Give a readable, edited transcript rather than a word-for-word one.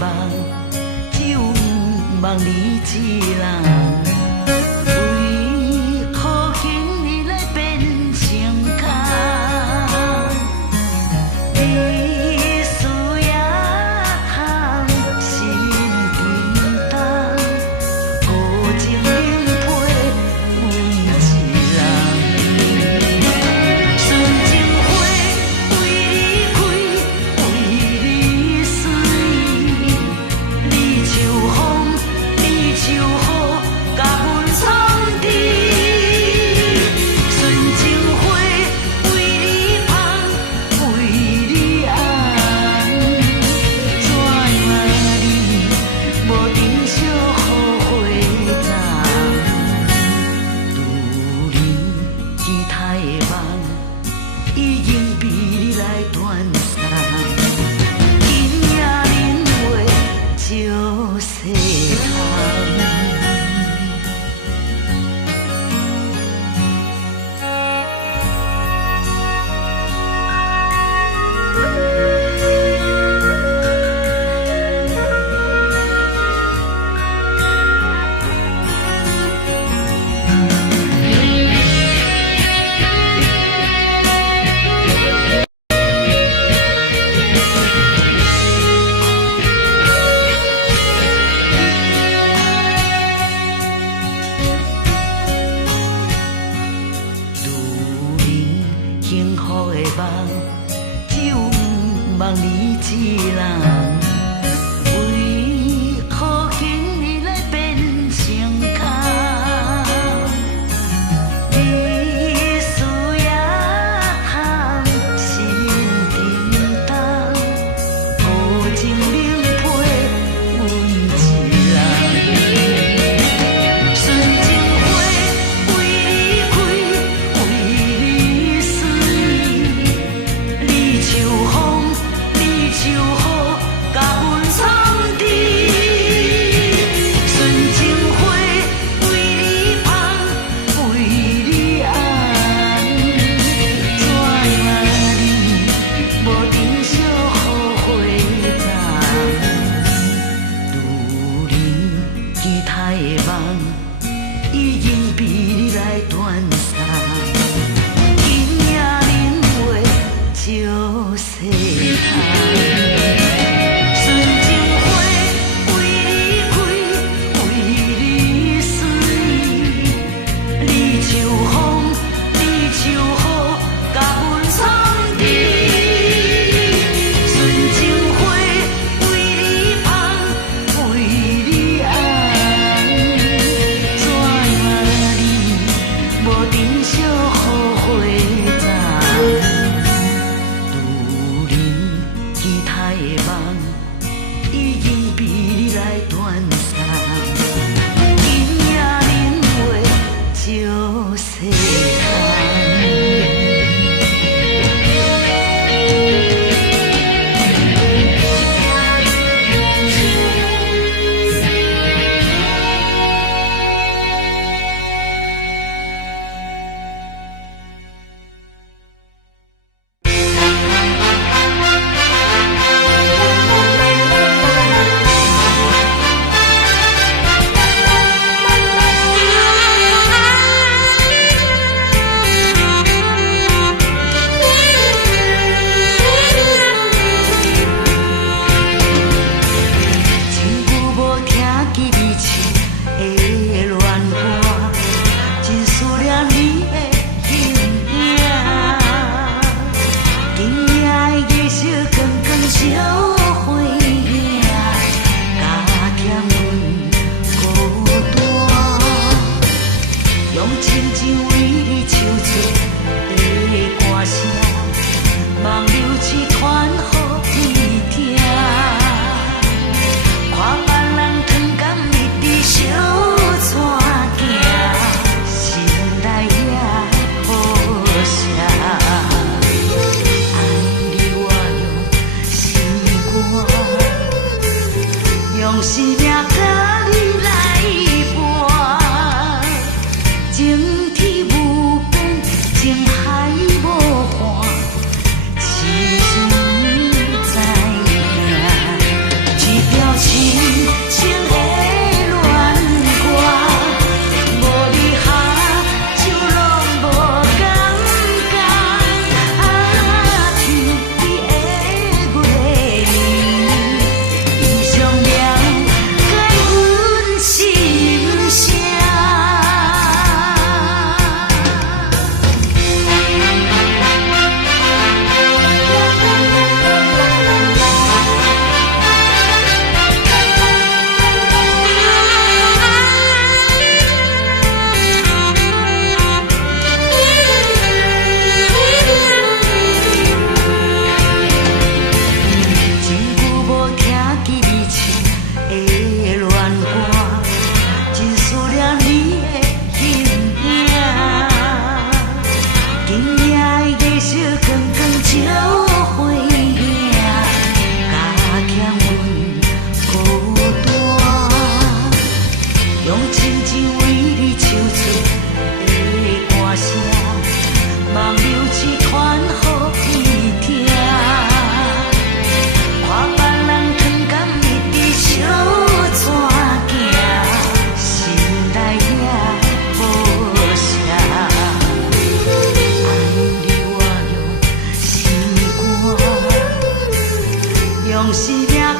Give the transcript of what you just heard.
梦，只有梦你一人。为何今日来变成空？你需要通心平淡，孤情冷配阮一人。纯情花为你开，为你水，你像风，你像雨，甲阮藏伫。纯情花为你香，为你红，怎样你无珍惜好花丛？拄人期待的梦，已经被你来断送。今夜恁话照细窗。幸福的梦，只有梦你一人。为何今日来变成空？你需要通心平淡，孤情冷配阮一人。纯情花为你开，为你水，你像风，你像雨，甲阮藏伫。纯情花为你香，为你红，怎样你无珍惜好花丛？拄人期待的梦，已经被你来断送。今夜恁话照细窗。纯情花为你开，为你水，你像风，你像雨，甲阮藏伫。纯情花为你香，为你红，怎样你无珍惜好花丛？拄人期待的梦，已经被你来断送。今夜恁话照细窗。真久无听见你唱的恋歌，真思念你的形影。今夜的月色光光照花影，加添阮孤单。用亲情为你唱出的歌声，梦流一团予你听。看别人糖甘蜜地相带行，心内也好声。爱你我用生命甲你来伴，情天无边，情海无岸，痴心在行，一条是命